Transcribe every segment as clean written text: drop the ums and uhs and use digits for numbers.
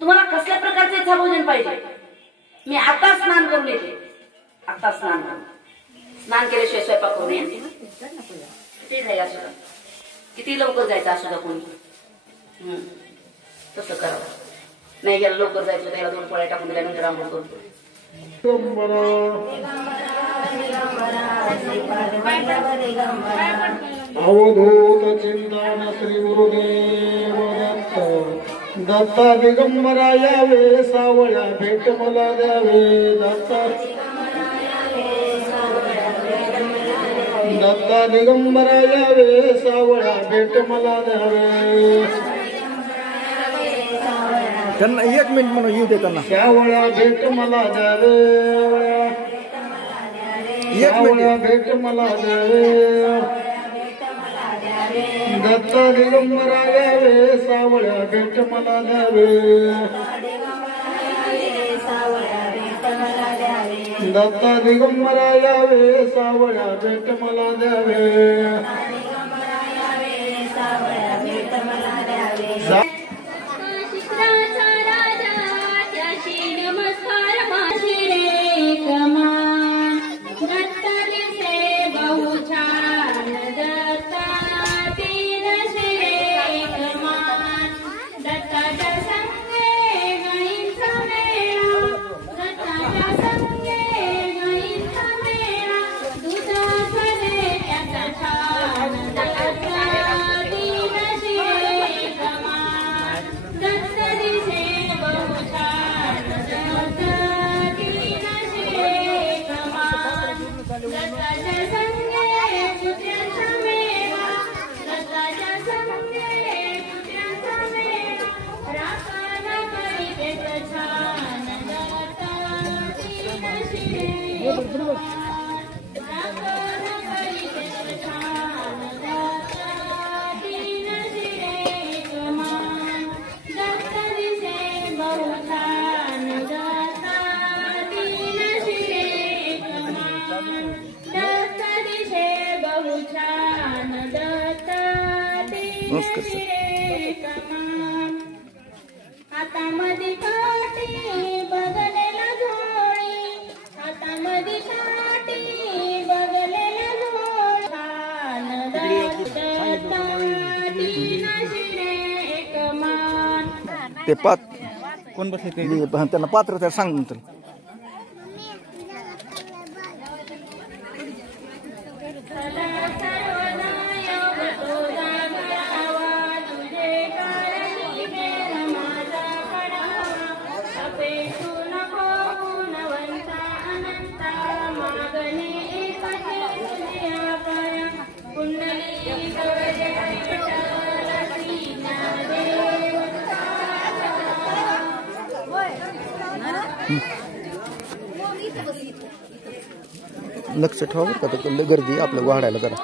तुम्हाला कसल्या प्रकारचे इच्छा भोजन पाहिजे? मी आता स्नान करून येते. आता स्नान केल्याशिवाय स्वयंपाक करू नये. किती जाय असू द्या, किती लवकर जायचं असू द्या कोणी, तसं करावं. नाही गेला लवकर जायचं, त्याला 2 पोळ्या टाकून दिल्यानंतर आंघोळ करतो. अवधूत चिंतन श्री गुरुदेव दत्ता दिगंबरा यावे, सावळ्या भेट मला द्यावे. दत्ता दिगंबरा यावे, सावळ्या भेट मला द्यावे. त्यांना 1 मिनिट म्हणून येऊ दे. त्यांना सावळ्या भेट मला द्यावे, सावळ्या भेट मला द्यावे. दत्ता दिगंबरा यावे, सावळ्या भेट मला द्यावे. दत्ता दिगंबरा यावे, सावळ्या भेट मला द्यावे. नमस्कार सर. हातामध्ये काठी बघलेला झोळी, हातामध्ये काठी बघलेला झोळी. ते कोण बसले त्यांना पात्र त्या सांग नंतर. लक्ष ठेवा बरं का, तर गर्दी आपल्या वाढायला जरा.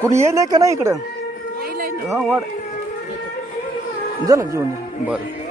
कुणी येईल का नाही इकडं? हा वाढ झालं घेऊन. बरं